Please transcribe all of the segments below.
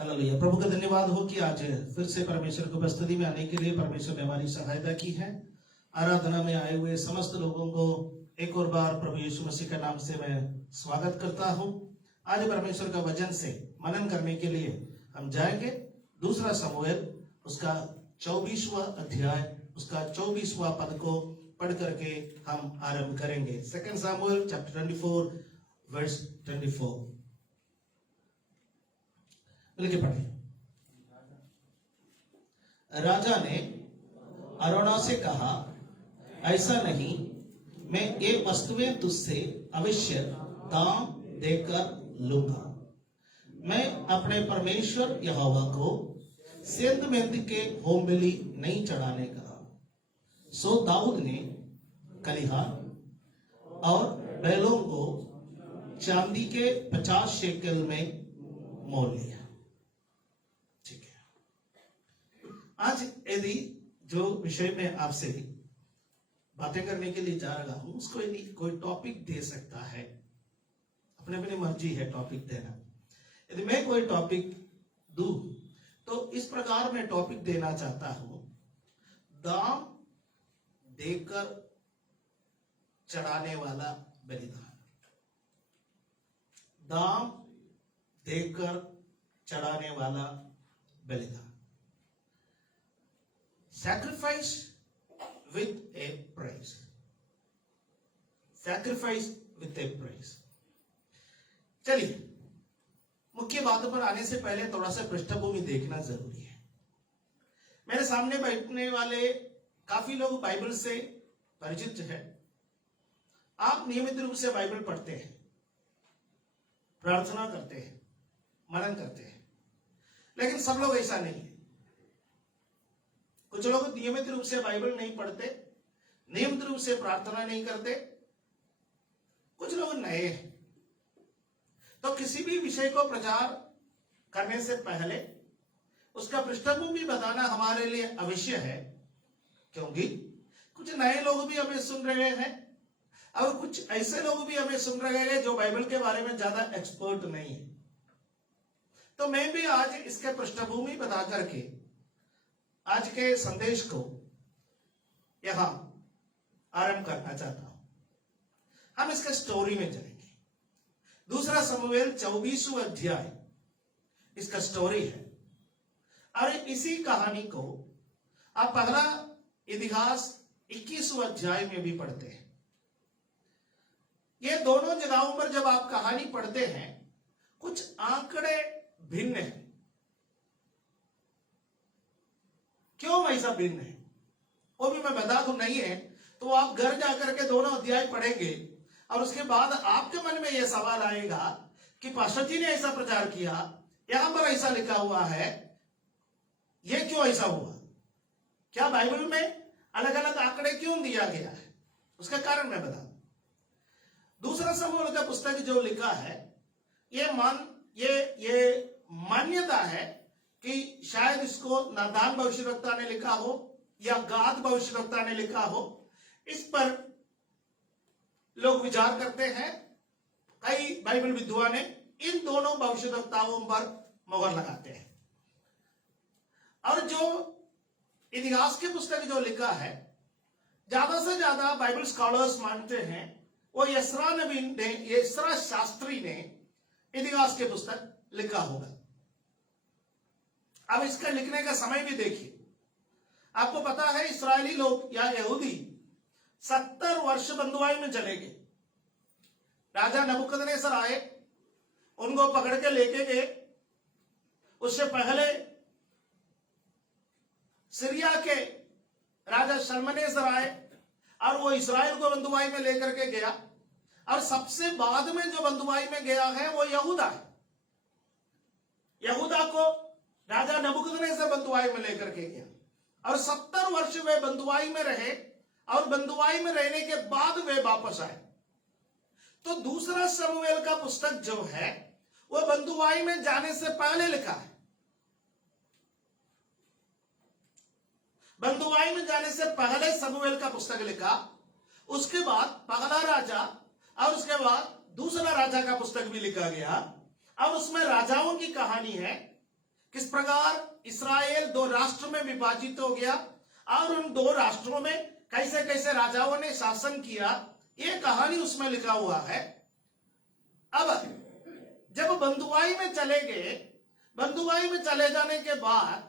Hallelujah. प्रभु का धन्यवाद हो कि आज फिर से परमेश्वर की उपस्थिति में आने के लिए परमेश्वर ने हमारी सहायता की है। आराधना में आए हुए समस्त लोगों को एक और बार प्रभु यीशु मसीह के नाम से मैं स्वागत करता हूं। आज परमेश्वर का वचन से मनन करने के लिए हम जाएंगे। दूसरा समूएल उसका 24वां अध्याय उसका 24वां पद को पढ़ करके हम आरंभ करेंगे। सेकंड समूएल चैप्टर 24 वर्स 24 लिखे पढ़िए। राजा ने अरोना से कहा, ऐसा नहीं, मैं ये वस्तुएं तुझसे अवश्य दाम देकर लूंगा। मैं अपने परमेश्वर यहोवा को सेंध मेंद के होम बलि नहीं चढ़ाने का। सो दाऊद ने कलिहान और बैलों को चांदी के 50 शेकल में मोल लिया। ठीक है, आज यदि जो विषय में आपसे बातें करने के लिए जा रहा हूं उसको यदि कोई टॉपिक दे सकता है, अपने अपनी मर्जी है टॉपिक देना। यदि मैं कोई टॉपिक दूं तो इस प्रकार मैं टॉपिक देना चाहता हूं, दाम देकर चढ़ाने वाला बलिदान। दाम देकर चढ़ाने वाला बलिदान। Sacrifice with A price. Sacrifice with A price. चलिए, मुख्य बातों पर आने से पहले थोड़ा सा पृष्ठभूमि देखना जरूरी है। मेरे सामने बैठने वाले काफी लोग बाइबल से परिचित है। आप नियमित रूप से बाइबल पढ़ते हैं, प्रार्थना करते हैं, मनन करते हैं, लेकिन सब लोग ऐसा नहीं है। कुछ लोग नियमित रूप से बाइबल नहीं पढ़ते, नियमित रूप से प्रार्थना नहीं करते, कुछ लोग नए हैं। तो किसी भी विषय को प्रचार करने से पहले उसका पृष्ठभूमि बताना हमारे लिए अवश्य है, क्योंकि कुछ नए लोग भी हमें सुन रहे हैं और कुछ ऐसे लोग भी हमें सुन रहे हैं जो बाइबल के बारे में ज्यादा एक्सपर्ट नहीं है। तो मैं भी आज इसके पृष्ठभूमि बता करके आज के संदेश को यहां आरंभ करना चाहता हूं। हम इसके स्टोरी में चलेंगे। दूसरा समूएल 24वां अध्याय इसका स्टोरी है। और इसी कहानी को आप पहला इतिहास 21वां अध्याय में भी पढ़ते हैं। ये दोनों जगहों पर जब आप कहानी पढ़ते हैं कुछ आंकड़े भिन्न हैं। क्यों ऐसा भिन्न है वो भी मैं बता दूं। नहीं है तो आप घर जाकर के दोनों अध्याय पढ़ेंगे और उसके बाद आपके मन में यह सवाल आएगा कि पास्टर जी ने ऐसा प्रचार किया, यहां पर ऐसा लिखा हुआ है, यह क्यों ऐसा हुआ? क्या बाइबल में अलग अलग आंकड़े क्यों दिया गया है? उसका कारण मैं बता दूं। दूसरा समूएल का पुस्तक जो लिखा है, ये मान्यता है कि शायद इसको नादान भविष्यवक्ता ने लिखा हो या गाद भविष्यवक्ता ने लिखा हो। इस पर लोग विचार करते हैं। कई बाइबल विद्वान इन दोनों भविष्यवक्ताओं पर मोहर लगाते हैं। और जो इतिहास की पुस्तक जो लिखा है, ज्यादा से ज्यादा बाइबल स्कॉलर्स मानते हैं वो यस्रा शास्त्री ने इतिहास की पुस्तक लिखा होगा। अब इसका लिखने का समय भी देखिए। आपको पता है इस्राएली लोग या यहूदी 70 वर्ष बंधुआई में चले गए। राजा नबूकदनेस्सर आए, उनको पकड़ के लेके गए। उससे पहले सीरिया के राजा शल्मनेसर आए और वो इस्राएल को बंधुआई में लेकर के गया। और सबसे बाद में जो बंधुआई में गया है वो यहूदा है। यहूदा को राजा नबूकदनेस्सर बंधुआई में लेकर के गया और 70 वर्ष वे बंधुआई में रहे और बंधुआई में रहने के बाद वे वापस आए। तो दूसरा समूएल का पुस्तक जो है वो बंधुआई में जाने से पहले लिखा है। बंधुआई में जाने से पहले समूएल का पुस्तक लिखा, उसके बाद पहला राजा और उसके बाद दूसरा राजा का पुस्तक भी लिखा गया। अब उसमें राजाओं की कहानी है किस प्रकार इस्राएल दो राष्ट्र में विभाजित हो गया और उन दो राष्ट्रों में कैसे कैसे राजाओं ने शासन किया, ये कहानी उसमें लिखा हुआ है। अब जब बंधुआई में चले गए, बंधुआई में चले जाने के बाद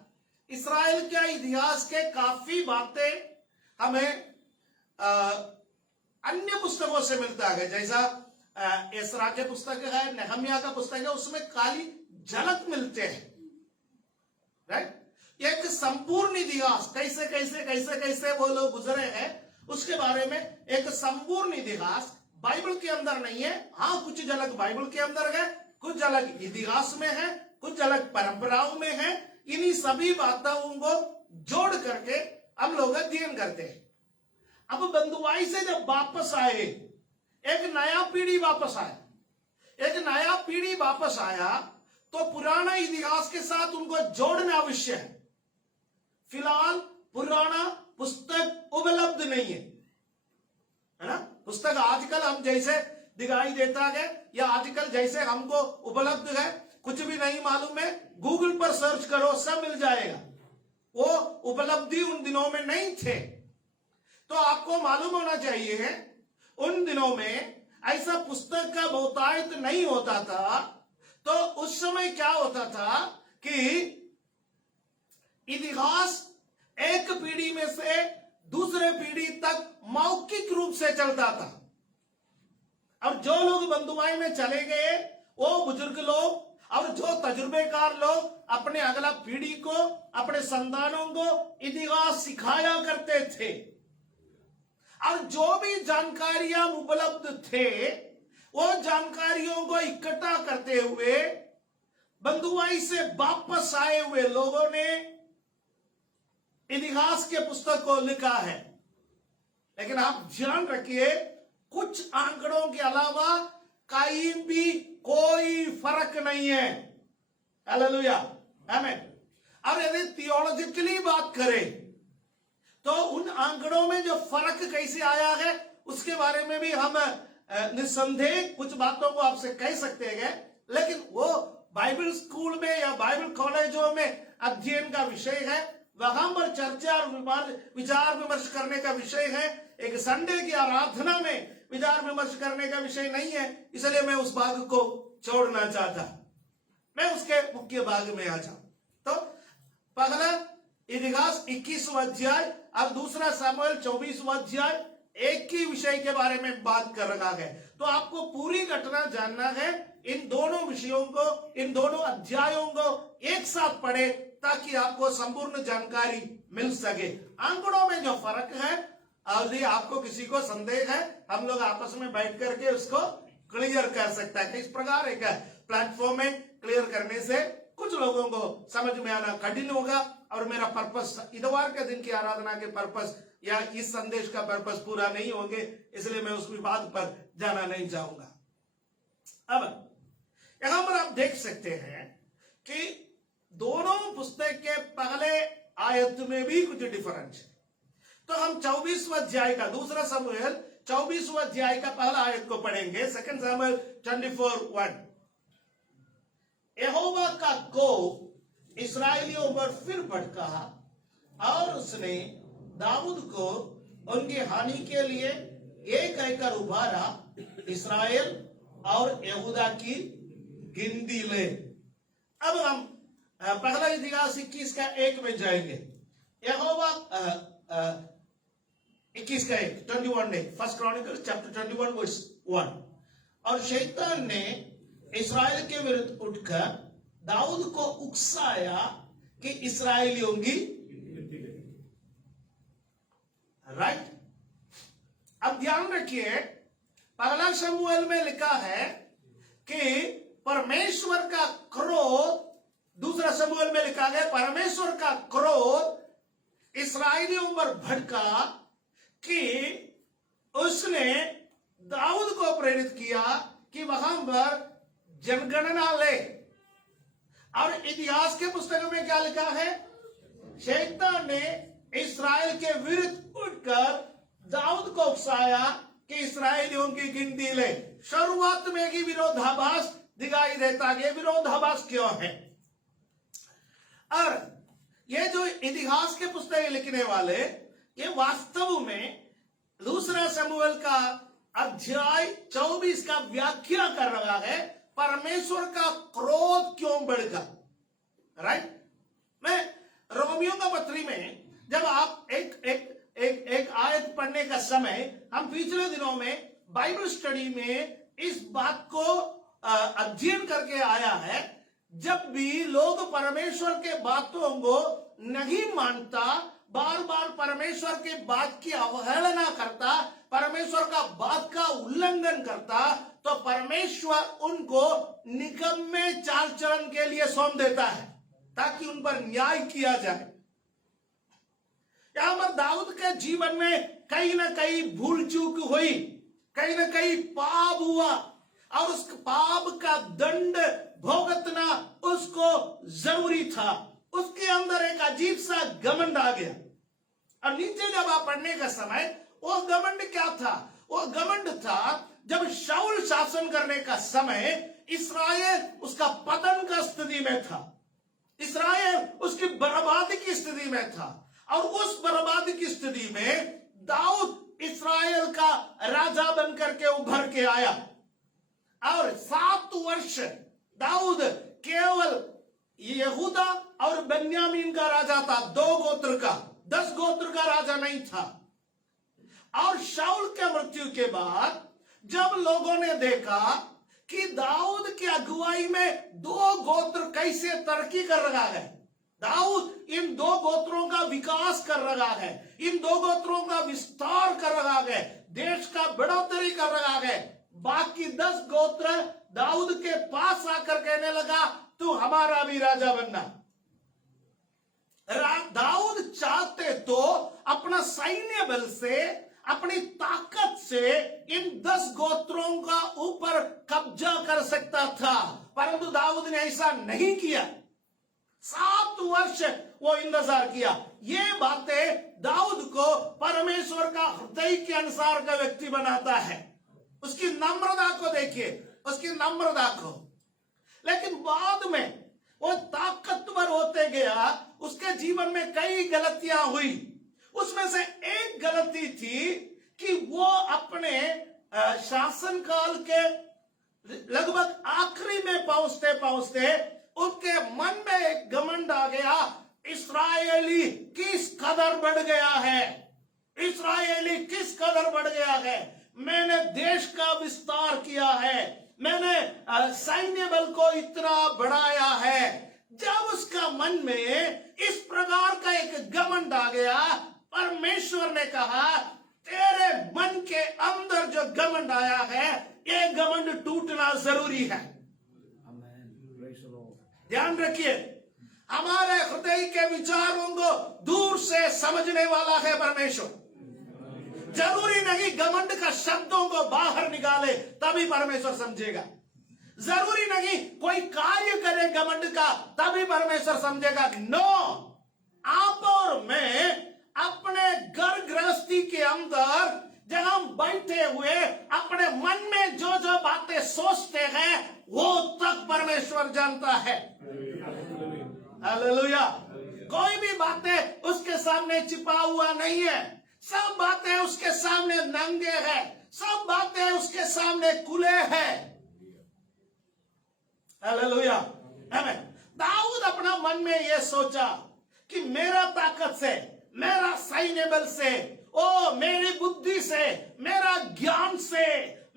इस्राएल के इतिहास के काफी बातें हमें अन्य पुस्तकों से मिलता है। जैसा एसरा के पुस्तक है, नेहम्या का पुस्तक है, उसमें काली झलक मिलते हैं, राइट। एक संपूर्ण इतिहास कैसे कैसे कैसे कैसे वो लोग गुजरे हैं उसके बारे में एक संपूर्ण इतिहास बाइबल के अंदर नहीं है। हाँ, कुछ झलक बाइबल के अंदर है, कुछ झलक इतिहास में है, कुछ झलक परंपराओं में है। इन्हीं सभी बातों को जोड़ करके हम लोग अध्ययन करते हैं। अब बंधुआई से जब वापस आए, एक नया पीढ़ी वापस आया, एक नया पीढ़ी वापस आया तो पुराना इतिहास के साथ उनको जोड़ना आवश्यक है। फिलहाल पुराना पुस्तक उपलब्ध नहीं है ना। पुस्तक आजकल हम जैसे दिखाई देता है या आजकल जैसे हमको उपलब्ध है, कुछ भी नहीं मालूम है, गूगल पर सर्च करो सब मिल जाएगा। वो उपलब्धि उन दिनों में नहीं थे। तो आपको मालूम होना चाहिए उन दिनों में ऐसा पुस्तक का बहुतायत नहीं होता था। तो उस समय क्या होता था कि इतिहास एक पीढ़ी में से दूसरे पीढ़ी तक मौखिक रूप से चलता था। अब जो लोग बंधुआई में चले गए वो बुजुर्ग लोग और जो तजुर्बेकार लोग अपने अगला पीढ़ी को, अपने संतानों को इतिहास सिखाया करते थे। और जो भी जानकारियां उपलब्ध थे वो जानकारियों को इकट्ठा करते हुए बंधुआई से वापस आए हुए लोगों ने इतिहास के पुस्तक को लिखा है। लेकिन आप ध्यान रखिए, कुछ आंकड़ों के अलावा कहीं भी कोई फर्क नहीं है। हालेलुया, आमीन। और यदि थियोलॉजिकली बात करें तो उन आंकड़ों में जो फर्क कैसे आया है उसके बारे में भी हम निस्संदेह कुछ बातों को आपसे कह सकते हैं। लेकिन वो बाइबल स्कूल में या बाइबल कॉलेजों में अध्ययन का विषय है, वहां पर चर्चा और विचार विमर्श करने का विषय है। एक संडे की आराधना में विचार विमर्श करने का विषय नहीं है। इसलिए मैं उस भाग को छोड़ना चाहता, मैं उसके मुख्य भाग में आ जाऊं। तो पहला इतिहास 21वां अध्याय और दूसरा सामुएल 24वां अध्याय एक ही विषय के बारे में बात कर रहा है। तो आपको पूरी घटना जानना है। इन दोनों विषयों को, इन दोनों अध्यायों को एक साथ पढ़े ताकि आपको संपूर्ण जानकारी मिल सके। आंकड़ों में जो फर्क है और यदि आपको किसी को संदेह है, हम लोग आपस में बैठ करके उसको क्लियर कर सकता है। इस प्रकार एक प्लेटफॉर्म में क्लियर करने से कुछ लोगों को समझ में आना कठिन होगा और मेरा पर्पस इतवार के दिन की आराधना के पर्पस या इस संदेश का पर्पस पूरा नहीं होंगे, इसलिए मैं उस विवाद पर जाना नहीं चाहूंगा। अब यहां पर आप देख सकते हैं कि दोनों पुस्तक के पहले आयत में भी कुछ डिफरेंस है। तो हम 24वां अध्याय का, दूसरा सामुएल 24वां अध्याय का पहला आयत को पढ़ेंगे। सेकंड सामुएल 24:1। यहोवा का कोप इस्राएलियों पर फिर भड़का और उसने दाऊद को उनकी हानि के लिए एक कहकर उभारा, इस्राएल और यहूदा की गिनती ले। अब हम पहला इतिहास 21 का 1 में जाएंगे। यहोवा 21 का 1, 21 ने, फर्स्ट क्रॉनिकल्स चैप्टर 21 वर्स 1। और शैतान ने इस्राएल के विरुद्ध उठकर दाऊद को उकसाया कि इस्राएलियों की, राइट। अब ध्यान रखिए, पहला शमूएल में लिखा है कि परमेश्वर का क्रोध, दूसरा शमूएल में लिखा है परमेश्वर का क्रोध इस्राएलियों पर भड़का कि उसने दाऊद को प्रेरित किया कि वहां पर जनगणना ले। और इतिहास के पुस्तकों में क्या लिखा है? शैतान ने इस्राएल के विरुद्ध उठकर दाऊद को उकसाया कि इस्राएलियों की गिनती ले। शुरुआत में ही विरोधाभास दिखाई देता है। विरोधाभास क्यों है? और ये जो इतिहास के पुस्तक लिखने वाले ये वास्तव में दूसरा शमूएल का अध्याय 24 का व्याख्या कर रहा है परमेश्वर का क्रोध क्यों बढ़ेगा। राइट। मैं रोमियो का पत्री में जब आप एक आयत पढ़ने का समय, हम पिछले दिनों में बाइबल स्टडी में इस बात को अध्ययन करके आया है, जब भी लोग परमेश्वर के बातों को नहीं मानता, बार बार परमेश्वर के बात की अवहेलना करता, परमेश्वर का बात का उल्लंघन करता, तो परमेश्वर उनको निकम्मे चाल चलन के लिए सौंप देता है ताकि उन पर न्याय किया जाए। यहां पर दाऊद के जीवन में कहीं ना कहीं भूल चूक हुई, कहीं ना कहीं पाप हुआ और उस पाप का दंड भुगतना उसको जरूरी था। उसके अंदर एक अजीब सा घमंड आ गया। और नीचे जब आप पढ़ने का समय, वो घमंड क्या था? वो घमंड था जब शाऊल शासन करने का समय इस्राएल उसका पतन का स्थिति में था, इस्राएल उसकी बर्बादी की स्थिति में था, और उस बर्बादी की स्थिति में दाऊद इस्राएल का राजा बनकर के उभर के आया। और 7 वर्ष दाऊद केवल यहूदा और बेन्यामीन का राजा था, 2 गोत्र का, 10 गोत्र का राजा नहीं था। और शाऊल के मृत्यु के बाद जब लोगों ने देखा कि दाऊद की अगुवाई में 2 गोत्र कैसे तरक्की कर रहा है, दाऊद इन 2 गोत्रों का विकास कर रहा है, इन 2 गोत्रों का विस्तार कर रहा है, देश का बढ़ोतरी कर रहा है, बाकी 10 गोत्र दाऊद के पास आकर कहने लगा तू हमारा भी राजा बनना। दाऊद चाहते तो अपना सैन्य बल से, अपनी ताकत से इन 10 गोत्रों का ऊपर कब्जा कर सकता था, परंतु दाऊद ने ऐसा नहीं किया। 7 वर्ष वो इंतजार किया। ये बातें दाऊद को परमेश्वर का हृदय के अनुसार का व्यक्ति बनाता है। उसकी नम्रता को देखिए, उसकी नम्रता को। लेकिन बाद में वो ताकतवर होते गया, उसके जीवन में कई गलतियां हुई। उसमें से एक गलती थी कि वो अपने शासनकाल के लगभग आखिरी में पहुंचते पहुंचते उनके मन में एक घमंड आ गया, इस्राएली किस कदर बढ़ गया है, इस्राएली किस कदर बढ़ गया है, मैंने देश का विस्तार किया है, मैंने सैन्य बल को इतना बढ़ाया है। जब उसका मन में इस प्रकार का एक घमंड आ गया, परमेश्वर ने कहा तेरे मन के अंदर जो घमंड आया है, ये घमंड टूटना जरूरी है। ध्यान रखिए, हमारे हृदय के विचारों को दूर से समझने वाला है परमेश्वर। जरूरी नहीं घमंड का शब्दों को बाहर निकाले तभी परमेश्वर समझेगा। जरूरी नहीं कोई कार्य करे घमंड का तभी परमेश्वर समझेगा। नो, आप और मैं अपने घर गृहस्थी के अंदर जब हम बैठे हुए अपने मन में जो जो बातें सोचते हैं वो तक परमेश्वर जानता है। हालेलुया। कोई भी बातें उसके सामने छिपा हुआ नहीं है, सब बातें उसके सामने नंगे हैं, सब बातें उसके सामने खुले हैं। हालेलुया। आमीन। दाऊद अपना मन में यह सोचा कि मेरा ताकत से, मेरा सैन्य बल से, ओ मेरी बुद्धि से, मेरा ज्ञान से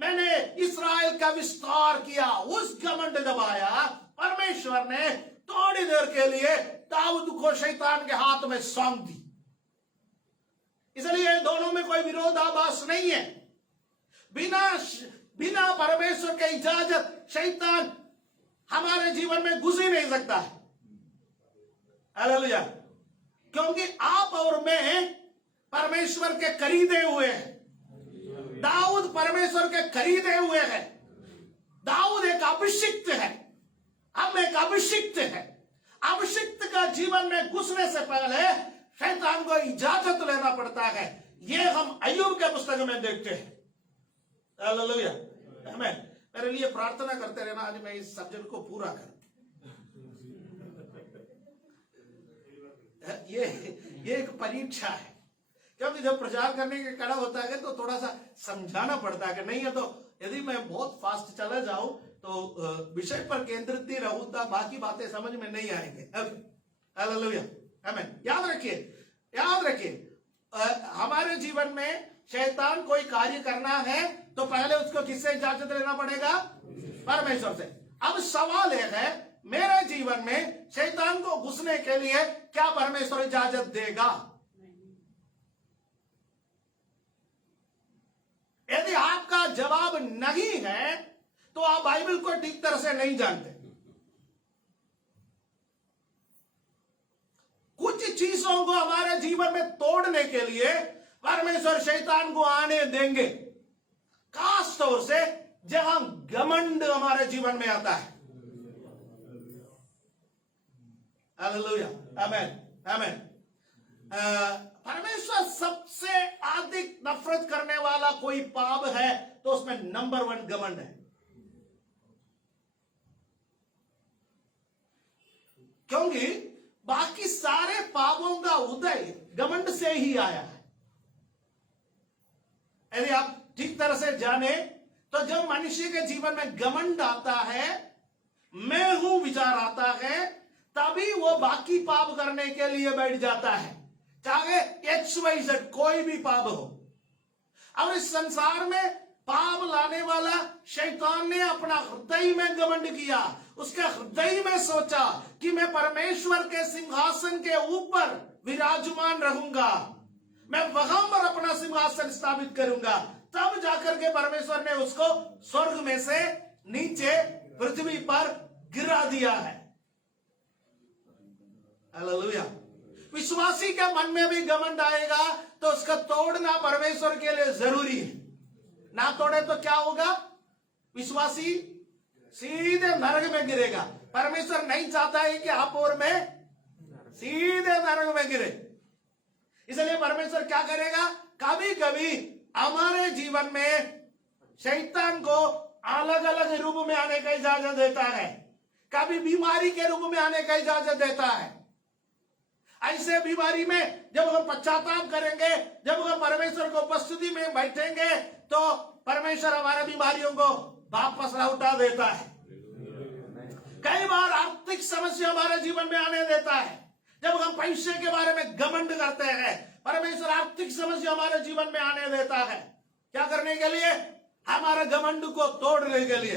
मैंने इस्राएल का विस्तार किया। उस घमंड जब आया, परमेश्वर ने थोड़ी देर के लिए दाऊद को शैतान के हाथ में सौंप दी। इसलिए दोनों में कोई विरोधाभास नहीं है। बिना परमेश्वर के इजाजत शैतान हमारे जीवन में घुस ही नहीं सकता है। हालेलुया। क्योंकि आप और मैं परमेश्वर के खरीदे हुए हैं। दाऊद परमेश्वर के खरीदे हुए हैं। दाऊद एक अभिषिक्त है, हम एक अभिषिक्त है। अभिषिक्त का जीवन में घुसने से पहले शैतान को इजाजत लेना पड़ता है। ये हम अय्यूब के पुस्तक में देखते हैं। हालेलुया। आमीन। मेरे लिए प्रार्थना करते रहना, आज मैं इस सब्जेक्ट को पूरा करूं। ये एक परीक्षा है, क्योंकि जब प्रचार करने के खड़ा होता है तो थोड़ा सा समझाना पड़ता है कि नहीं है तो यदि मैं बहुत फास्ट चला जाऊं तो विषय पर केंद्रित नहीं रहूं तो बाकी बातें समझ में नहीं आएंगे। हालेलुया, आमीन। याद रखिए हमारे जीवन में शैतान कोई कार्य करना है तो पहले उसको किससे इजाजत लेना पड़ेगा? परमेश्वर से। अब सवाल एक है, मेरे जीवन में शैतान को घुसने के लिए क्या परमेश्वर इजाजत देगा? यदि आपका जवाब नहीं है तो आप बाइबल को ठीक तरह से नहीं जानते। कुछ चीजों को हमारे जीवन में तोड़ने के लिए परमेश्वर शैतान को आने देंगे, खास तौर से जहां घमंड हमारे जीवन में आता है। हालेलुया, आमीन, आमीन। परमेश्वर सबसे अधिक नफरत करने वाला कोई पाप है तो उसमें नंबर 1 घमंड है। क्योंकि बाकी सारे पापों का उदय घमंड से ही आया है। यदि आप ठीक तरह से जाने तो जब मनुष्य के जीवन में घमंड आता है, मैं हूं विचार आता है, तभी वो बाकी पाप करने के लिए बैठ जाता है, चाहे XYZ कोई भी पाप हो। और इस संसार में पाप लाने वाला शैतान ने अपना हृदय में घमंड किया, उसके हृदय में सोचा कि मैं परमेश्वर के सिंहासन के ऊपर विराजमान रहूंगा, मैं वहां पर अपना सिंहासन स्थापित करूंगा। तब जाकर के परमेश्वर ने उसको स्वर्ग में से नीचे पृथ्वी पर गिरा दिया है। हालेलुया। विश्वासी के मन में भी घमंड आएगा तो उसका तोड़ना परमेश्वर के लिए जरूरी है। ना तोड़े तो क्या होगा? विश्वासी सीधे नरक में गिरेगा। परमेश्वर नहीं चाहता है कि आप और मैं सीधे नरक में गिरे। इसलिए परमेश्वर क्या करेगा? कभी कभी हमारे जीवन में शैतान को अलग अलग रूप में आने का इजाजत देता है, कभी बीमारी के रूप में आने का इजाजत देता है। ऐसे बीमारी में जब हम पश्चाताप करेंगे, जब हम परमेश्वर को उपस्थिति में बैठेंगे तो परमेश्वर हमारे बीमारियों को वापस लौटा देता है। कई बार आर्थिक समस्या हमारे जीवन में आने देता है। जब हम पैसे के बारे में घमंड करते हैं, परमेश्वर आर्थिक समस्या हमारे जीवन में आने देता है। क्या करने के लिए? हमारे घमंड को तोड़ने के लिए।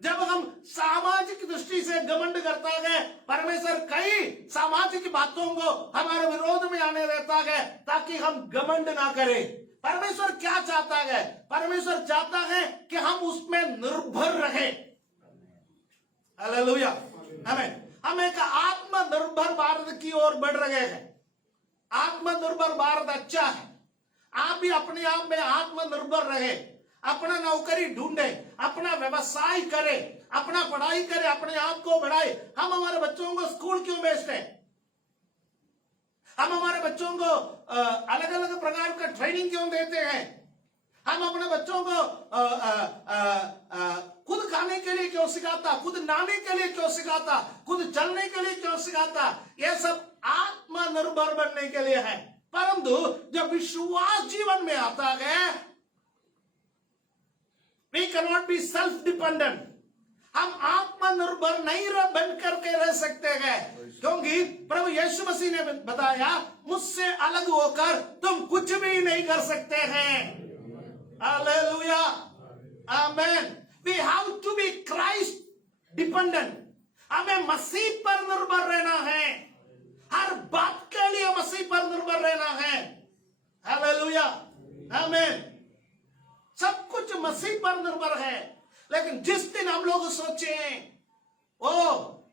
जब हम सामाजिक दृष्टि से घमंड करता है, परमेश्वर कई सामाजिक बातों को हमारे विरोध में आने देता है ताकि हम घमंड ना करें। परमेश्वर क्या चाहता है? परमेश्वर चाहता है कि हम उसमें निर्भर रहें। हालेलुया, आमीन। हम एक आत्मनिर्भर भारत की ओर बढ़ रहे हैं। आत्मनिर्भर भारत अच्छा है। आप भी अपने आप में आत्मनिर्भर रहे, अपना नौकरी ढूंढे, अपना व्यवसाय करे, अपना पढ़ाई करे, अपने आप को बढ़ाए। हम हमारे बच्चों को स्कूल क्यों भेजते हैं? हम हमारे बच्चों को अलग अलग प्रकार का ट्रेनिंग क्यों देते हैं? हम अपने बच्चों को खुद खाने के लिए क्यों सिखाता, खुद नहाने के लिए क्यों सिखाता, खुद चलने के लिए क्यों सिखाता? यह सब आत्मनिर्भर बनने के लिए है। परंतु जब विश्वास जीवन में आता है, we cannot be self dependent। हम आत्मनिर्भर नहीं बन करके रह सकते हैं, क्योंकि प्रभु यीशु मसीह ने बताया, मुझसे अलग होकर तुम कुछ भी नहीं कर सकते हैं। हालेलुया, आमीन। We have to be Christ dependent। हमें मसीह पर निर्भर रहना है, हर बात के लिए मसीह पर निर्भर रहना है। हालेलुया, आमीन। सब कुछ मसीह पर निर्भर है। लेकिन जिस दिन हम लोग सोचे ओ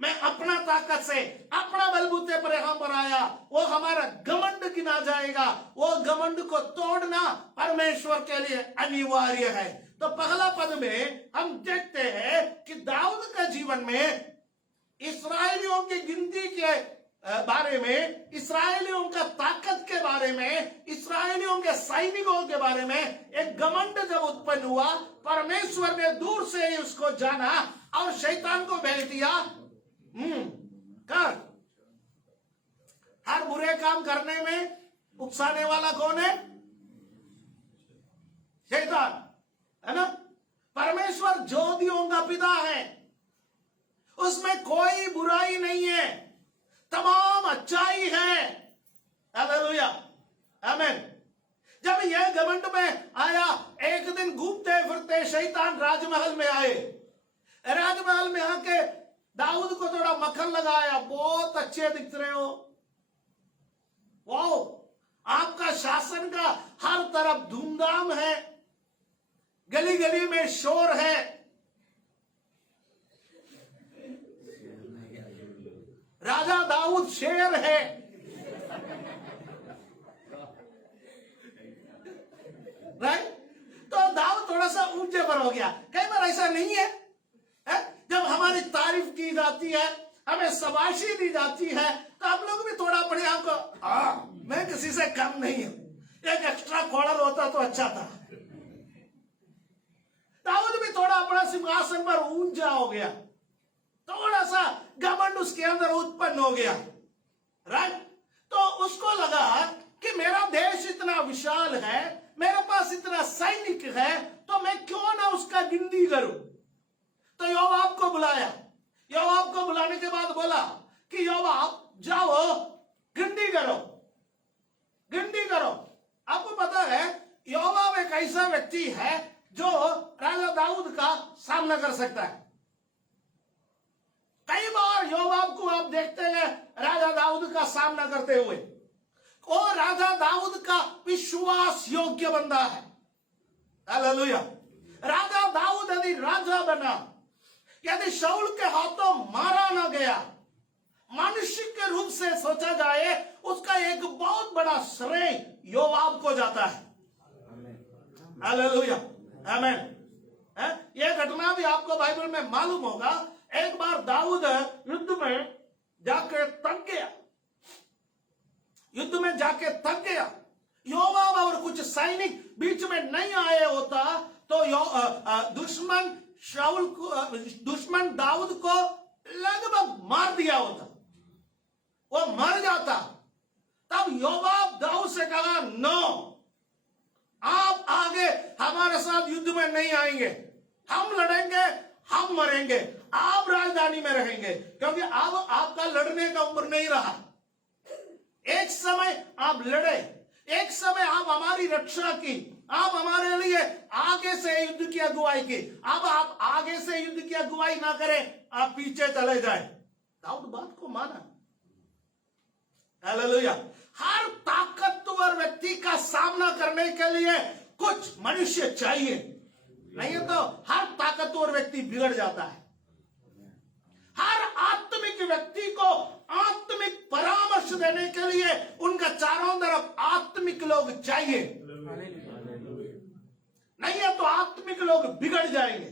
मैं अपना ताकत से, अपना बलबूते पर यहां पर आया, वो हमारा घमंड गिना जाएगा। वो घमंड को तोड़ना परमेश्वर के लिए अनिवार्य है। तो पहला पद में हम देखते हैं कि दाऊद का जीवन में इस्राएलियों की गिनती के बारे में, इस्राएलियों का ताकत के बारे में, इस्राएलियों के सैनिकों के बारे में एक घमंड जब उत्पन्न हुआ, परमेश्वर ने दूर से ही उसको जाना और शैतान को भेज दिया कर। हर बुरे काम करने में उकसाने वाला कौन है? शैतान, है ना। परमेश्वर ज्योतियों का पिता है, उसमें कोई बुराई नहीं है, तमाम अच्छाई है। हालेलुया, आमीन। जब यह घमंड में आया, एक दिन घूमते फिरते शैतान राजमहल में आए। राजमहल में आके दाऊद को थोड़ा मक्खन लगाया, बहुत अच्छे दिख रहे हो, वाओ, आपका शासन का हर तरफ धूमधाम है, गली गली में शोर है। राजा दाऊद शेर है। राइट? तो दाऊद थोड़ा सा ऊंचे पर हो गया। कई बार ऐसा नहीं है, जब हमारी तारीफ की जाती है, हमें शाबाशी दी जाती है, तो आप लोग भी थोड़ा अपने आप को, मैं किसी से कम नहीं हूं, एक एक्स्ट्रा कॉलर होता तो अच्छा था। दाऊद भी थोड़ा अपना सिंहासन पर ऊंचा हो गया, थोड़ा सा घमंड उसके अंदर उत्पन्न हो गया। राइट? तो उसको लगा कि मेरा देश इतना विशाल है, मेरे पास इतना सैनिक है, तो मैं क्यों ना उसका गिनती करूं। तो योआब को बुलाया। योआब को बुलाने के बाद बोला कि योआब जाओ गिनती करो, गिनती करो। आपको पता है योआब एक ऐसा व्यक्ति है जो राजा दाऊद का सामना कर सकता है। कई बार योआब को आप देखते हैं राजा दाऊद का सामना करते हुए, और राजा दाऊद का विश्वास योग्य बंदा है। हालेलुया। राजा दाऊद यदि राजा बना, यदि शाऊल के हाथों मारा ना गया, मनुष्य के रूप से सोचा जाए, उसका एक बहुत बड़ा श्रेय योआब को जाता है। हालेलुया, आमीन। यह घटना भी आपको बाइबल में मालूम होगा। एक बार दाऊद युद्ध में जाके थक गया, युद्ध में जाके थक गया। योआब और कुछ सैनिक बीच में नहीं आए होता तो दुश्मन शाऊल को, दुश्मन दाऊद को लगभग मार दिया होता, वो मर जाता। तब योआब दाऊद से कहा, नो, आप आगे हमारे साथ युद्ध में नहीं आएंगे, हम लड़ेंगे, हम मरेंगे, आप राजधानी में रहेंगे, क्योंकि अब आपका लड़ने का उम्र नहीं रहा। एक समय आप लड़े, एक समय आप हमारी रक्षा की, आप हमारे लिए आगे से युद्ध की अगुवाई की, अब आप आगे से युद्ध की अगुवाई ना करें, आप पीछे चले जाए। दाऊद बात को माना। हालेलुया। हर ताकतवर व्यक्ति का सामना करने के लिए कुछ मनुष्य चाहिए, नहीं तो हर ताकतवर व्यक्ति बिगड़ जाता है। हर आत्मिक व्यक्ति को आत्मिक परामर्श देने के लिए उनका चारों तरफ आत्मिक लोग चाहिए, नहीं है तो आत्मिक लोग बिगड़ जाएंगे।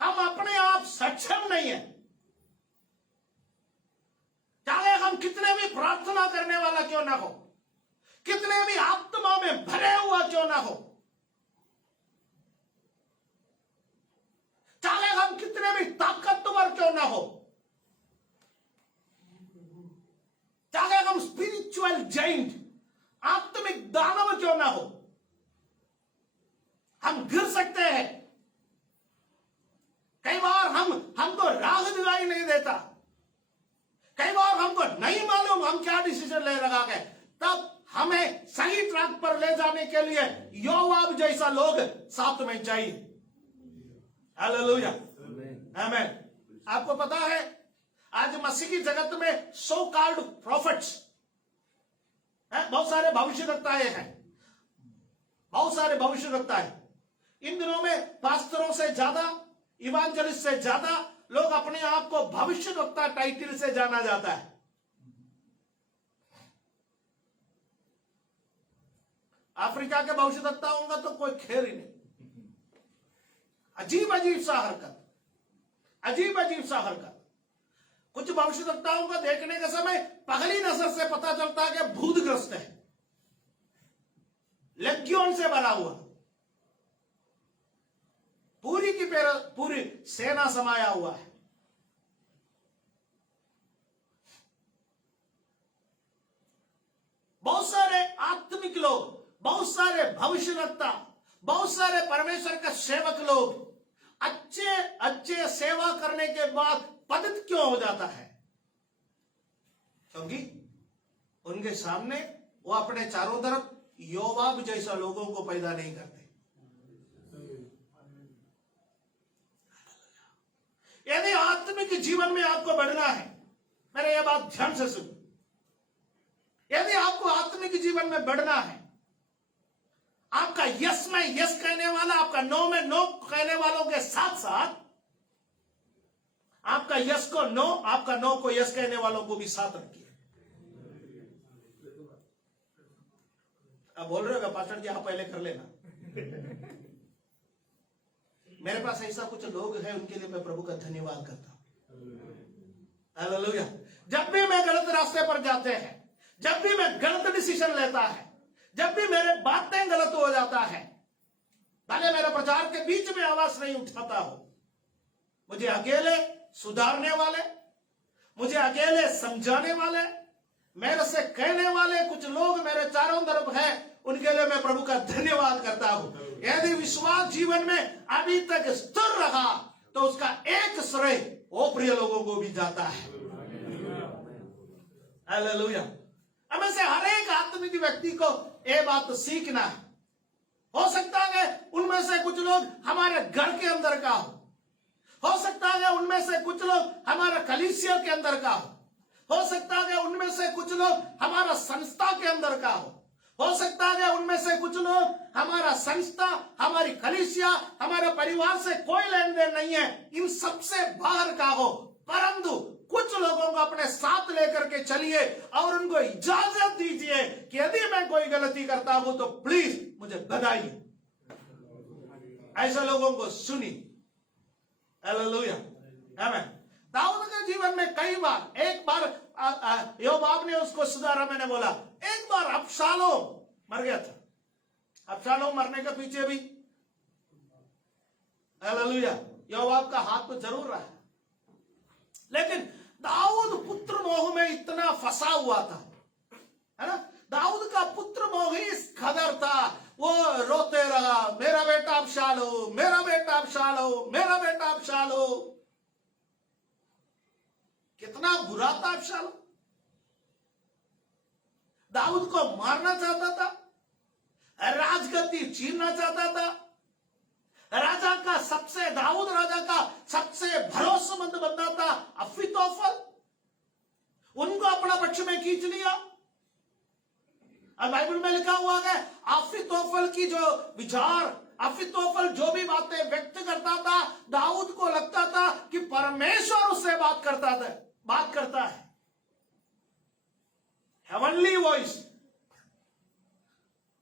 हम अपने आप सक्षम नहीं है, चाहे हम कितने भी प्रार्थना करने वाला क्यों ना हो, कितने भी आत्मा में भरे हुआ क्यों ना हो, चाहे हम कितने भी ताकतवर क्यों ना हो, चाहे हम स्पिरिचुअल जाइंट, आत्मिक दानव क्यों ना हो, हम गिर सकते हैं। कई बार हमको राह दिखाई नहीं देता, कई बार हमको नहीं मालूम हम क्या डिसीजन ले लगा के, तब हमें सही ट्रैक पर ले जाने के लिए योआब जैसा लोग साथ में चाहिए। हालेलुया, आमीन। आपको पता है आज मसीह की जगत में सो कॉल्ड प्रॉफिट्स, बहुत सारे भविष्यवक्ताएं हैं, बहुत सारे भविष्यवक्ता है। इन दिनों में पास्टरों से ज्यादा, इवांजलिस्ट से ज्यादा लोग अपने आप को भविष्यवक्ता टाइटल से जाना जाता है। अफ्रीका के भविष्यवक्ता होगा तो कोई खेर ही नहीं। अजीब अजीब सा हरकत, अजीब अजीब सा हरकत। कुछ भविष्यवक्ताओं को देखने के समय पहली नजर से पता चलता है कि भूतग्रस्त है, लेग्योन से भरा हुआ, पूरी की पूरी सेना समाया हुआ है। बहुत सारे भविष्यवक्ता, बहुत सारे परमेश्वर के सेवक लोग अच्छे अच्छे सेवा करने के बाद पतित क्यों हो जाता है? क्योंकि उनके सामने वो अपने चारों तरफ योवाब जैसा लोगों को पैदा नहीं करते। यदि आत्मिक जीवन में आपको बढ़ना है, मेरे ये बात ध्यान से सुनो, यदि आपको आत्मिक जीवन में बढ़ना है, आपका यस में यस कहने वाला, आपका नो में नो कहने वालों के साथ साथ आपका यस को नो, आपका नो को यस कहने वालों को भी साथ रखिए। आप बोल रहे हो पास्टर जी आप पहले कर लेना। मेरे पास ऐसा कुछ लोग हैं, उनके लिए मैं प्रभु का धन्यवाद करता हूं। हालेलुया। जब भी मैं गलत रास्ते पर जाते हैं, जब भी मैं गलत डिसीजन लेता है, जब भी मेरे बातें गलत हो जाता है, भले मेरे प्रचार के बीच में आवाज नहीं उठाता हो, मुझे अकेले सुधारने वाले, मुझे अकेले समझाने वाले, मेरे से कहने वाले कुछ लोग मेरे चारों तरफ हैं, उनके लिए मैं प्रभु का धन्यवाद करता हूं। यदि विश्वास जीवन में अभी तक स्थिर रहा तो उसका एक श्रेय वो प्रिय लोगों को भी जाता है। हालेलुया। हमें से हर एक आत्मिक व्यक्ति को ये बात सीखना है। हो सकता है उनमें से कुछ लोग हमारे घर के अंदर का हो सकता है उनमें से कुछ लोग हमारा कलीसिया के अंदर का हो सकता है उनमें से कुछ लोग हमारा संस्था के अंदर का हो सकता है उनमें से कुछ लोग हमारा संस्था, हमारी कलीसिया, हमारे परिवार से कोई लेन देन नहीं है, इन सबसे बाहर का हो, परंतु कुछ लोगों को अपने साथ लेकर के चलिए और उनको इजाजत दीजिए कि यदि मैं कोई गलती करता हूं तो प्लीज मुझे बताइए। ऐसे लोगों को सुनी। हालेलुया। आमीन। दाऊद के जीवन में कई बार, एक बार योबाब ने उसको सुधारा, मैंने बोला एक बार अबशालोम मर गया था। अबशालोम मरने के पीछे भी हालेलुया योबाब का हाथ तो जरूर रहा, लेकिन दाऊद पुत्र मोह में इतना फंसा हुआ था, है ना। दाऊद का पुत्र मोह ही इस कदर था, वो रोते रहा, मेरा बेटा अबशालोम, मेरा बेटा अबशालोम, मेरा बेटा अबशालोम। कितना बुरा था अबशालोम। दाऊद को मारना चाहता था, राजगद्दी छीनना चाहता था। राजा का सबसे, दाऊद राजा का सबसे भरोसेमंद बंदा था अहीतोफेल, उनको अपना पक्ष में खींच लिया। और बाइबल में लिखा हुआ है अहीतोफेल की जो विचार, अहीतोफेल जो भी बातें व्यक्त करता था, दाऊद को लगता था कि परमेश्वर उससे बात करता है। हेवनली वॉइस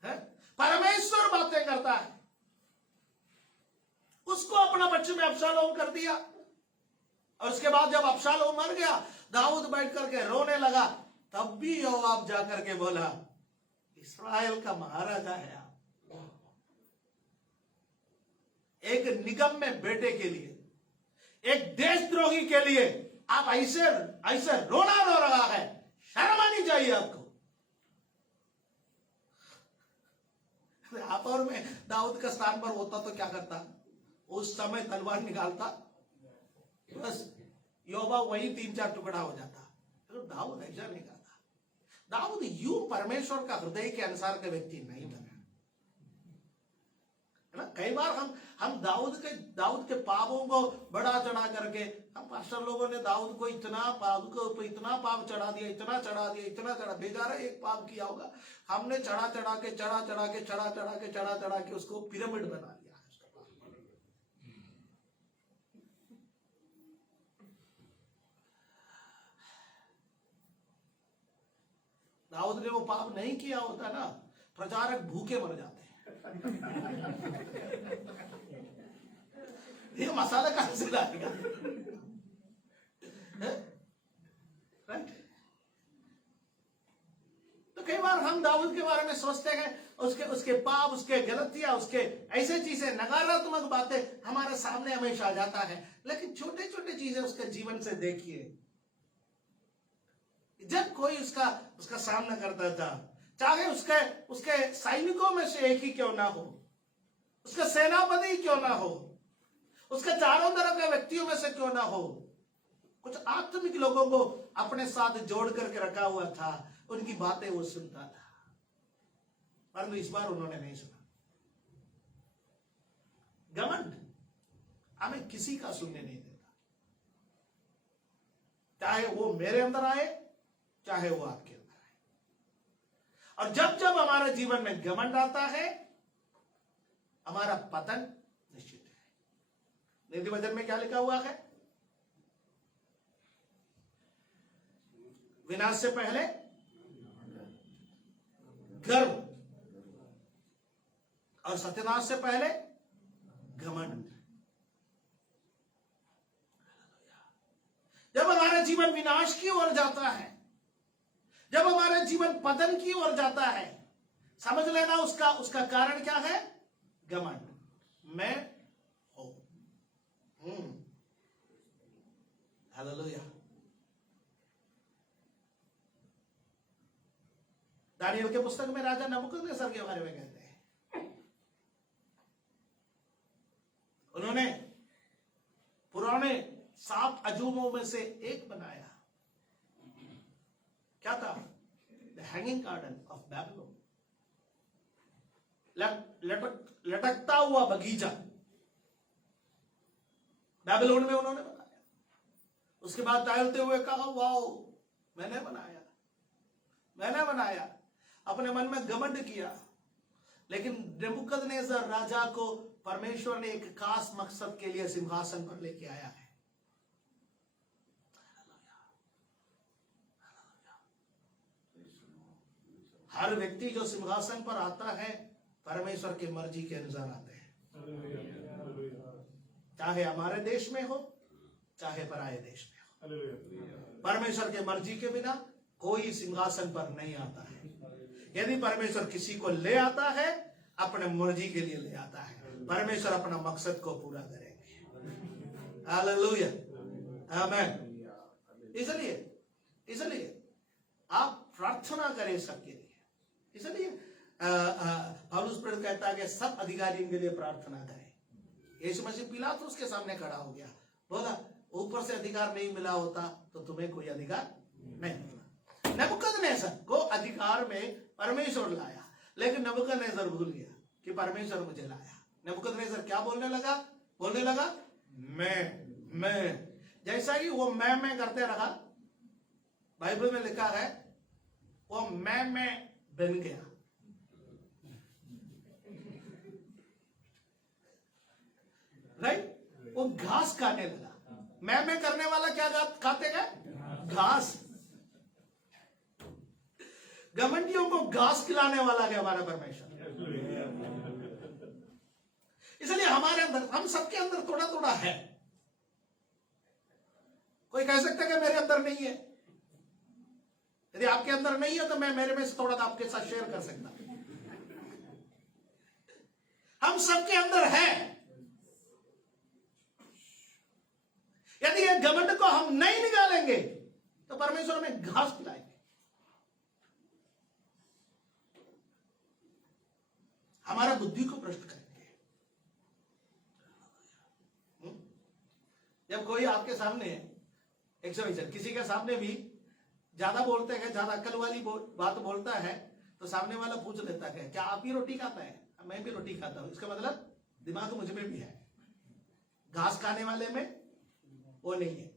है, परमेश्वर बातें करता है। उसको अपना पक्ष में अबशालोम कर दिया। और उसके बाद जब अबशालोम मर गया, दाऊद बैठ करके रोने लगा। तब भी योआब जाकर के बोला, इस्राएल का महाराजा है आप, एक निगम्य बेटे के लिए, एक देशद्रोही के लिए आप ऐसे रोना रो रहा है, शर्म आनी चाहिए आपको। आप और मैं दाऊद के स्थान पर होता तो क्या करता? उस समय तलवार निकालता, बस योबाब वही 3-4 टुकड़ा हो जाता। तो दाऊद ऐसा नहीं करता। दाऊद यूं परमेश्वर का हृदय के अनुसार का व्यक्ति नहीं बना, है ना। कई बार हम दाऊद के पापों को बढ़ा चढ़ा करके, हम पास्टर लोगों ने दाऊद को इतना पाप चढ़ा दिया, बेचारा एक पाप किया होगा, हमने चढ़ा चढ़ा के उसको पिरामिड बना दिया। दाऊद ने वो पाप नहीं किया होता ना, प्रचारक भूखे मर जाते। ये मसाला कहां से लाएगा? राइट। तो कई बार हम दाऊद के बारे में सोचते हैं, उसके पाप, उसके गलतियां, उसके ऐसे चीजें, नकारात्मक बातें हमारे सामने हमेशा आ जाता है। लेकिन छोटे छोटे चीजें उसके जीवन से देखिए। जब कोई उसका सामना करता था, चाहे उसके उसके सैनिकों में से एक ही क्यों ना हो, उसका सेनापति क्यों ना हो, उसके चारों तरफ के व्यक्तियों में से क्यों ना हो, कुछ आत्मिक लोगों को अपने साथ जोड़ करके रखा हुआ था, उनकी बातें वो सुनता था। परंतु इस बार उन्होंने नहीं सुना। घमंड हमें किसी का सुनने नहीं देता, चाहे वो मेरे अंदर आए, चाहे वो आपके अंदर आए। और जब जब हमारे जीवन में घमंड आता है, हमारा पतन निश्चित है। नीति वचन में क्या लिखा हुआ है? विनाश से पहले गर्व और सत्यनाश से पहले घमंड। जब हमारा जीवन विनाश की ओर जाता है, जब हमारा जीवन पतन की ओर जाता है, समझ लेना उसका कारण क्या है? घमंड। मैं हूं। हालेलुया। दानियल के पुस्तक में राजा नबूकदनेस्सर के बारे में कहते हैं, उन्होंने पुराने 7 अजूबों में से एक बनाया। क्या था? The hanging garden of Babylon, लटकता हुआ बगीचा बैबिलोन में उन्होंने बनाया। उसके बाद टहलते हुए कहा, वाओ, मैंने बनाया। अपने मन में घमंड किया। लेकिन नबूकदनेस्सर राजा को परमेश्वर ने एक खास मकसद के लिए सिंहासन पर लेके आया है। हर व्यक्ति जो सिंहासन पर आता है, परमेश्वर की मर्जी के अनुसार आते हैं, चाहे हमारे देश में हो, चाहे पराये देश में हो। परमेश्वर के मर्जी के बिना कोई सिंहासन पर नहीं आता है। यदि परमेश्वर किसी को ले आता है, अपने मर्जी के लिए ले आता है। परमेश्वर अपना मकसद को पूरा करेंगे। हालेलुया, आमीन। इसलिए आप प्रार्थना करें सबके लिए। इसलिए पौलुस प्रेरित कहता है कि सब अधिकारियों के लिए प्रार्थना करें। यीशु मसीह पिलातुस के सामने खड़ा हो गया, बोला, ऊपर से अधिकार नहीं मिला होता तो तुम्हें कोई अधिकार नहीं मिला। नबूकदनेस्सर को अधिकार में परमेश्वर लाया, लेकिन नबूकदनेस्सर भूल गया कि परमेश्वर मुझे लाया। नबूकदनेस्सर क्या बोलने लगा? मैं। जैसा कि वो मैं करते रहा, बाइबल में लिखा है वो मैं बन गया। राइट? वो घास खाने लगा। मैं करने वाला क्या खाते गए? घास। घमंडियों को घास खिलाने वाला है हमारा परमेश्वर। इसलिए हमारे अंदर, हम सबके अंदर थोड़ा थोड़ा है। कोई कह सकता है कि मेरे अंदर नहीं है। यदि आपके अंदर नहीं है तो मैं मेरे में से थोड़ा सा आपके साथ शेयर कर सकता हूं। हम सबके अंदर है। यदि ये घमंड को हम नहीं निकालेंगे तो परमेश्वर हमें घास खिलाएंगे। हमारा बुद्धि को भ्रष्ट करेंगे। जब कोई आपके सामने किसी के सामने भी ज्यादा बोलते हैं, ज्यादा अक्ल वाली बात बोलता है, तो सामने वाला पूछ लेता है, क्या आप ही रोटी खाता है? मैं भी रोटी खाता हूं। इसका मतलब दिमाग मुझ में भी है, घास खाने वाले में वो नहीं है।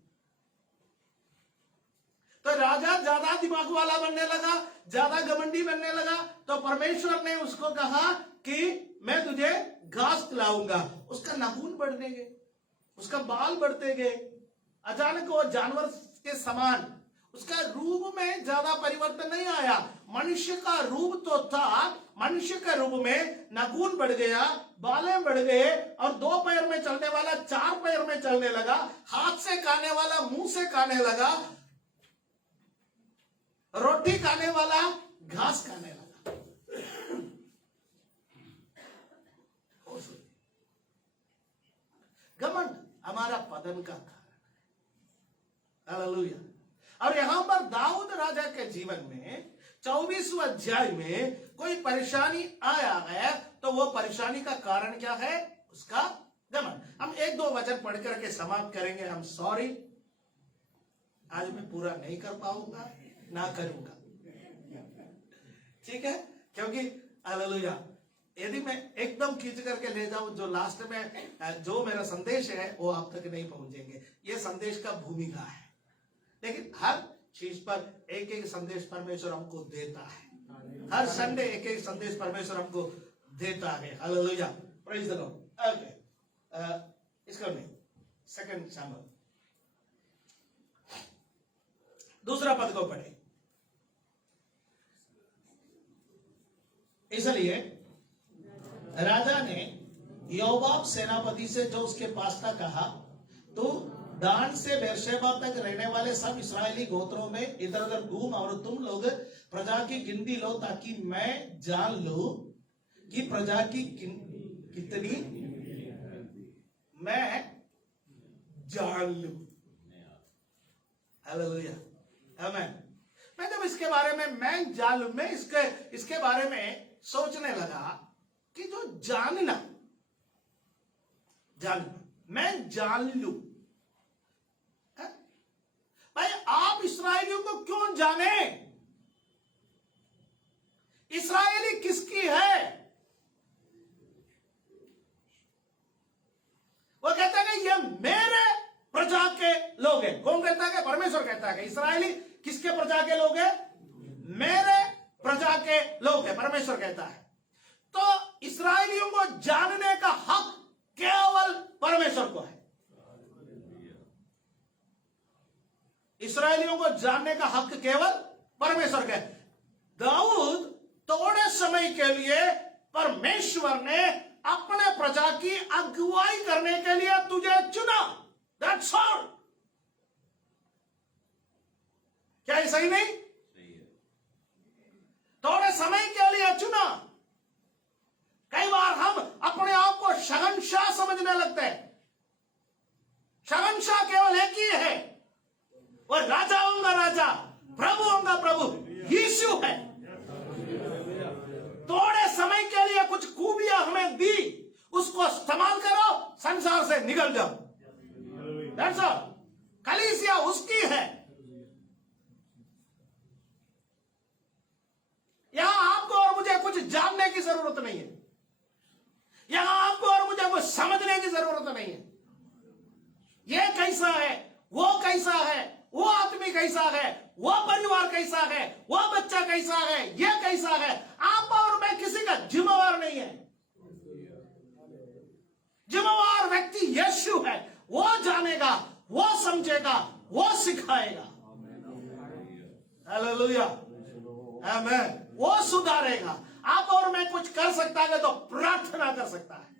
तो राजा ज्यादा दिमाग वाला बनने लगा, ज्यादा घमंडी बनने लगा, तो परमेश्वर ने उसको कहा कि मैं तुझे घास खिलाऊंगा। उसका नाखून बढ़ने गए, उसका बाल बढ़ते गए। अचानक वो जानवर के समान, उसका रूप में ज्यादा परिवर्तन नहीं आया। मनुष्य का रूप तो था, मनुष्य के रूप में नाखून बढ़ गया, बालें बढ़ गए, और 2 पैर में चलने वाला 4 पैर में चलने लगा, हाथ से खाने वाला मुंह से खाने लगा, रोटी खाने वाला घास खाने लगा। घमंड हमारा पतन का कारण है। हालेलुया। और यहां पर दाऊद राजा के जीवन में 24वें अध्याय में कोई परेशानी आया है तो वो परेशानी का कारण क्या है? उसका घमंड। हम एक दो वचन पढ़ करके समाप्त करेंगे। हम सॉरी, आज मैं पूरा नहीं कर पाऊंगा, ना करूंगा, ठीक है? क्योंकि हालेलुया, यदि मैं एकदम खींच करके ले जाऊं जो लास्ट में जो मेरा संदेश है वो आप तक नहीं पहुंचेंगे। ये संदेश का भूमिका है, लेकिन हर चीज पर एक एक संदेश परमेश्वर हमको देता है। हर संडे एक एक संदेश परमेश्वर हमको देता है। Hallelujah, praise the Lord. Okay, इसका नहीं, सेकंड शमूएल दूसरा पद को पढ़े। इसलिए राजा ने योबाब सेनापति से जो उसके पास था कहा, तू दान से बेरशेबा तक रहने वाले सब इस्राएली गोत्रों में इधर उधर घूम और तुम लोग प्रजा की गिनती लो, ताकि मैं जान लूं कि प्रजा की कितनी, मैं जान लूं। हालेलुया, आमीन। मैं जब इसके बारे में मैं जान लूं, मैं इसके बारे में सोचने लगा कि जो जानना, मैं जान लूं। भाई, आप इस्राएलियों को क्यों जाने? इस्राएली किसकी है? वो कहता है कि ये मेरे प्रजा के लोग हैं। कौन कहता है? परमेश्वर कहता है। इस्राएली किसके प्रजा के लोग हैं? मेरे प्रजा के लोग हैं, परमेश्वर कहता है। तो इस्राएलियों को जानने का हक केवल परमेश्वर को है। इस्राएलियों को जानने का हक केवल परमेश्वर का है। दाऊद थोड़े समय के लिए परमेश्वर ने अपने प्रजा की अगुवाई करने के लिए तुझे चुना। That's all. क्या ऐसा ही नहीं? थोड़े समय के लिए चुना। कई बार हम अपने आप को शहंशाह समझने लगते हैं। शहंशाह केवल एक ही है, वो राजाओं का राजा, प्रभुओं का प्रभु यीशु है। थोड़े समय के लिए कुछ खूबियां हमें दी, उसको इस्तेमाल करो, संसार से निकल जाओ। That's all. कलीसिया उसकी है। यहां आपको और मुझे कुछ जानने की जरूरत नहीं है। यहां आपको और मुझे कुछ समझने की जरूरत नहीं है। ये कैसा है, वो कैसा है, वो आदमी कैसा है, वो परिवार कैसा है, वो बच्चा कैसा है, ये कैसा है, आप और मैं किसी का जिम्मेवार नहीं है। जिम्मेवार व्यक्ति यीशु है। वो जानेगा, वो समझेगा, वो सिखाएगा। हालेलुया, आमीन। वो सुधारेगा। आप और मैं कुछ कर सकता है तो प्रार्थना कर सकता है।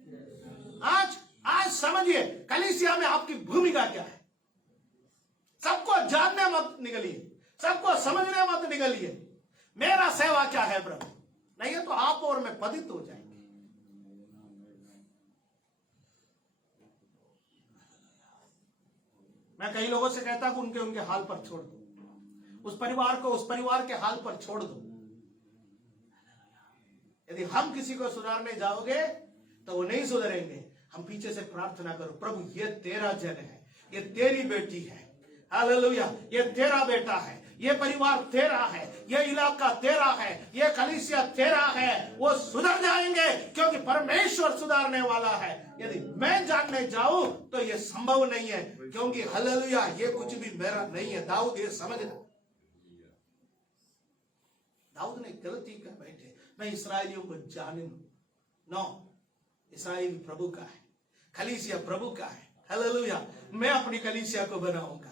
आज समझिए कलीसिया में आपकी भूमिका क्या है। सबको जानने मत निकलिए, सबको समझने मत निकलिए। मेरा सेवा क्या है प्रभु, नहीं है तो आप और मैं पतित हो जाएंगे। मैं कई लोगों से कहता हूं उनके उनके हाल पर छोड़ दो, उस परिवार को उस परिवार के हाल पर छोड़ दो। यदि हम किसी को सुधारने जाओगे तो वो नहीं सुधरेंगे। हम पीछे से प्रार्थना करो, प्रभु ये तेरा जन है, ये तेरी बेटी है। हालेलुया, ये तेरा बेटा है, ये परिवार तेरा है, ये इलाका तेरा है, ये कलीसिया तेरा है। वो सुधर जाएंगे क्योंकि परमेश्वर सुधारने वाला है। यदि मैं जानने जाऊं तो ये संभव नहीं है, क्योंकि हालेलुया ये कुछ भी मेरा नहीं है। दाऊद ये समझना, दाऊद ने गलती कर बैठे, मैं इस्राएलियों को जानूं। नो, इस्राएल प्रभु का है, कलीसिया प्रभु का है। हालेलुया, मैं अपनी कलीसिया को बनाऊंगा,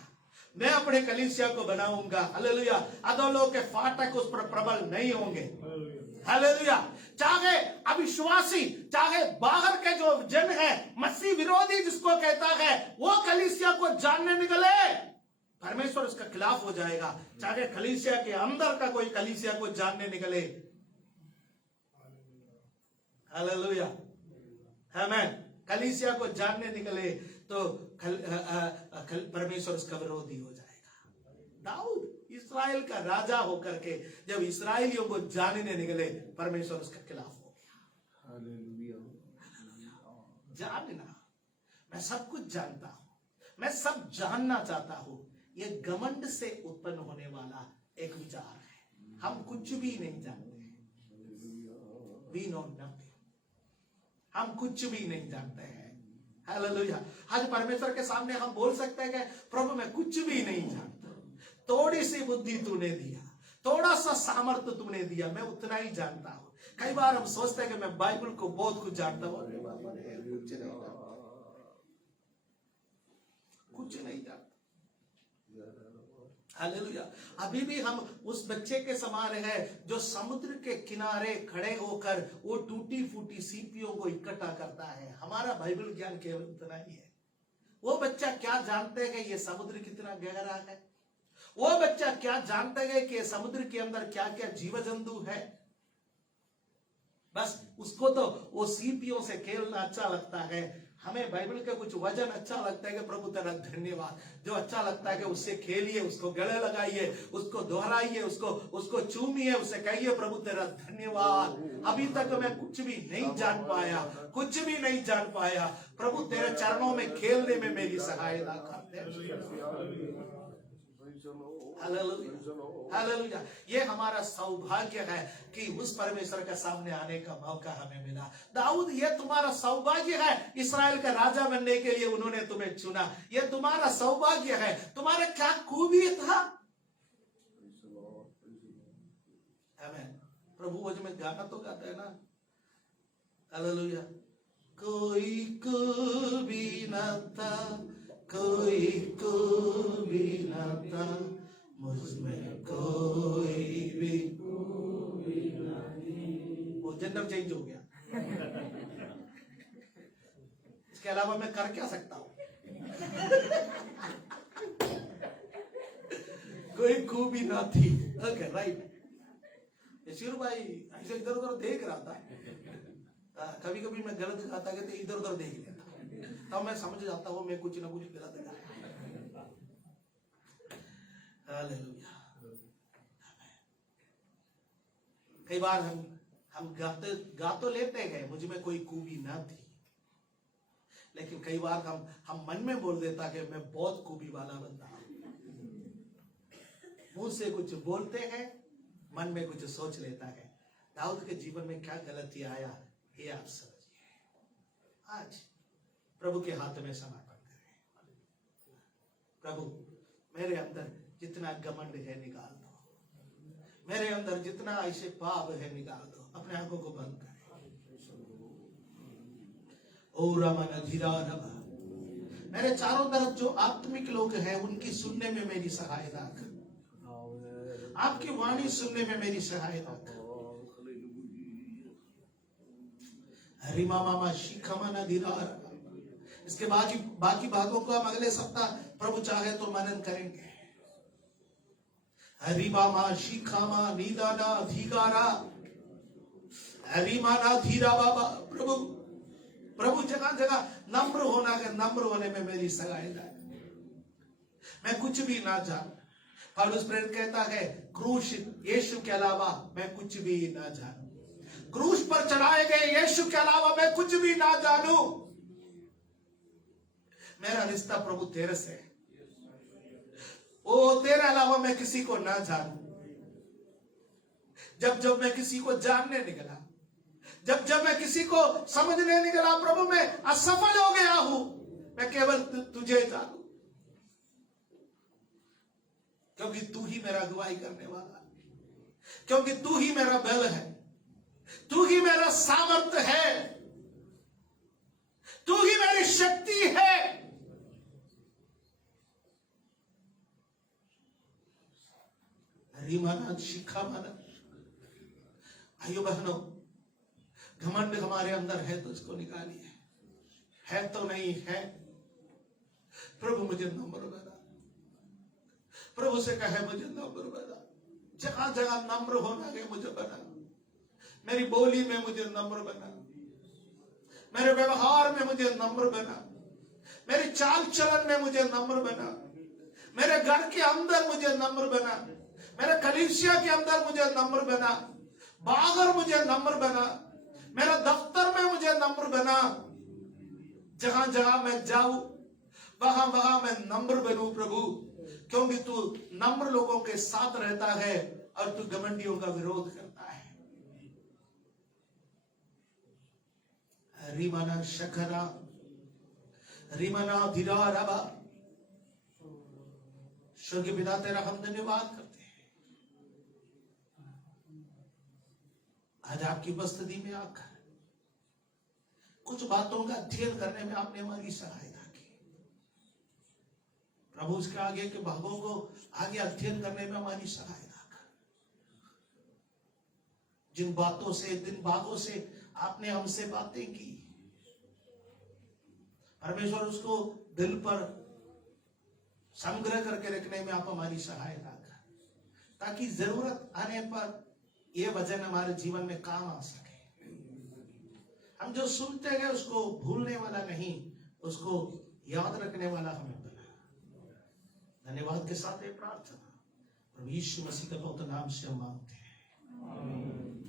मैं अपने कलीसिया को बनाऊंगा। हालेलुया, अधोलोक के फाटक उस पर प्रबल नहीं होंगे। हालेलुया, चाहे अविश्वासी, चाहे बाहर के जो जन है, मसीह विरोधी जिसको कहता है, वो कलीसिया को जानने निकले, परमेश्वर उसका खिलाफ हो जाएगा। चाहे कलीसिया के अंदर का कोई कलीसिया को जानने निकले, हालेलुया, आमीन, कलीसिया को जानने निकले तो परमेश्वर उसका विरोधी हो जाएगा। दाऊद इस इस्राएल का राजा होकर के जब इस्राएलियों को जानने निकले, परमेश्वर उसके खिलाफ हो गया। जानना, मैं सब कुछ जानता हूं, मैं सब जानना चाहता हूं, यह घमंड से उत्पन्न होने वाला एक विचार है। हम कुछ भी नहीं जानते, वी नो नथिंग, हम कुछ भी नहीं जानते हैं। हालेलुया। आज परमेश्वर के सामने हम बोल सकते हैं कि प्रभु मैं कुछ भी नहीं जानता, थोड़ी सी बुद्धि तूने दिया, थोड़ा सा सामर्थ्य तूने दिया, मैं उतना ही जानता हूं। कई बार हम सोचते हैं कि मैं बाइबल को बहुत कुछ जानता हूं, कुछ नहीं जानता। हालेलुया। अभी भी हम उस बच्चे के समान है जो समुद्र के किनारे खड़े होकर वो टूटी फूटी सीपियों को इकट्ठा करता है। हमारा बाइबल ज्ञान केवल उतना ही है। वो बच्चा क्या जानते हैं ये समुद्र कितना गहरा है? वो बच्चा क्या जानते हैं कि समुद्र के अंदर क्या क्या जीव जंतु है? बस उसको तो वो सीपियों से खेलना अच्छा लगता है। हमें बाइबल का कुछ वचन अच्छा लगता है कि प्रभु तेरा धन्यवाद, जो अच्छा लगता है कि उससे खेलिए, उसको गले लगाइए, उसको दोहराइए, उसको चूमिए, उसे कहिए प्रभु तेरा धन्यवाद। अभी तक मैं कुछ भी नहीं जान पाया, कुछ भी नहीं जान पाया, प्रभु तेरे चरणों में खेलने में मेरी सहायता करते। हालेलुया। ये हमारा सौभाग्य है कि उस परमेश्वर के सामने आने का मौका हमें मिला। दाऊद, ये तुम्हारा सौभाग्य है, इस्राएल का राजा बनने के लिए उन्होंने तुम्हें चुना। ये तुम्हारा सौभाग्य है। तुम्हारा क्या खूबी था? आमीन। प्रभु वो जो में गाना तो गाता है ना, हालेलुया। कोई खूबी न था, कोई खूबी न था, मुझमें कोई भी खूबी नहीं। वो जेंडर चेंज हो गया। इसके अलावा मैं कर क्या सकता हूं? कोई खूबी ना थी। Okay, right. यशीर भाई ऐसे इधर उधर देख रहा था। कभी कभी मैं गलत गाता कि इधर उधर देख लेता, तब मैं समझ जाता हूँ मैं कुछ ना कुछ गलत गाया। हालेलुया। कई बार हम गा तो लेते हैं मुझ में कोई खूबी ना थी, लेकिन कई बार हम मन में बोल देता कि मैं बहुत खूबी वाला बंदा हूं। मुंह से कुछ बोलते हैं, मन में कुछ सोच लेता है। दाऊद के जीवन में क्या गलती आया ये आप समझिए। आज प्रभु के हाथ में समर्पण करें। प्रभु, मेरे अंदर जितना घमंड है निकाल दो, मेरे अंदर जितना ऐसे पाप है निकाल दो। अपने आंखों को बंद करें। ओ रमन धीरा रम, मेरे चारों तरफ जो आत्मिक लोग हैं उनकी सुनने में मेरी सहायता कर, आपकी वाणी सुनने में मेरी सहायता कर। हरिमा मामा शिखमन धीरा। इसके बाकी भागों को हम अगले सप्ताह प्रभु चाहे तो मनन करेंगे। हरिमामा शिखामा नीदाना अधिकारा, हरिमाना धीरा बाबा। प्रभु जगह जगह नम्र होना है, नम्र होने में मेरी सहायता है। मैं कुछ भी ना जान। पौलुस प्रेरित कहता है क्रूस यीशु के अलावा मैं कुछ भी ना जानूं। क्रूस पर चढ़ाए गए यीशु के अलावा मैं कुछ भी ना जानूं। मेरा रिश्ता प्रभु तेरे से है, ओ तेरे अलावा मैं किसी को ना जानूं। जब मैं किसी को जानने निकला, जब मैं किसी को समझने निकला, प्रभु मैं असफल हो गया हूं। मैं केवल तुझे जानूं, क्योंकि तू ही मेरा अगुवाई करने वाला है, क्योंकि तू ही मेरा बल है, तू ही मेरा सामर्थ्य है, तू ही मेरी शक्ति है। हरिमाना शिखा माना। आइयो बहनों, घमंड हमारे अंदर है तो इसको निकालिए। है तो नहीं है, प्रभु मुझे नम्र बना। प्रभु से कहे मुझे नम्र बना। जगह जगह नम्र होना है मुझे बना। मेरी बोली में मुझे नम्र बना, मेरे व्यवहार में मुझे नम्र बना, मेरी चाल चलन में मुझे नम्र बना, मेरे घर के अंदर मुझे नम्र बना, मेरे कलीसिया के अंदर मुझे नम्र बना, बाहर मुझे नम्र बना, मेरा दफ्तर में मुझे नम्र बना, जहां जहां मैं जाऊं वहां वहां मैं नम्र बनूं प्रभु, क्योंकि तू नम्र लोगों के साथ रहता है और तू घमंडियों का विरोध करता है। रिमाना शखरा रिमाना धीरा रबा। स्वर्गीय पिता तेरा हम धन्यवाद करते हैं, आज आपकी उपस्थिति में आकर कुछ बातों का अध्ययन करने में आपने हमारी सहायता की प्रभु। उसके आगे के भागों को आगे अध्ययन करने में हमारी सहायता कर। जिन बातों से, जिन भागों से आपने हमसे बातें की परमेश्वर, उसको दिल पर संग्रह करके रखने में आप हमारी सहायता कर, ताकि जरूरत आने पर यह वचन हमारे जीवन में काम आ सके। हम जो सुनते हैं उसको भूलने वाला नहीं, उसको याद रखने वाला हमें बना। धन्यवाद के साथ ये प्रार्थना प्रभु यीशु मसीह के पवित्र नाम से हम मांगते हैं।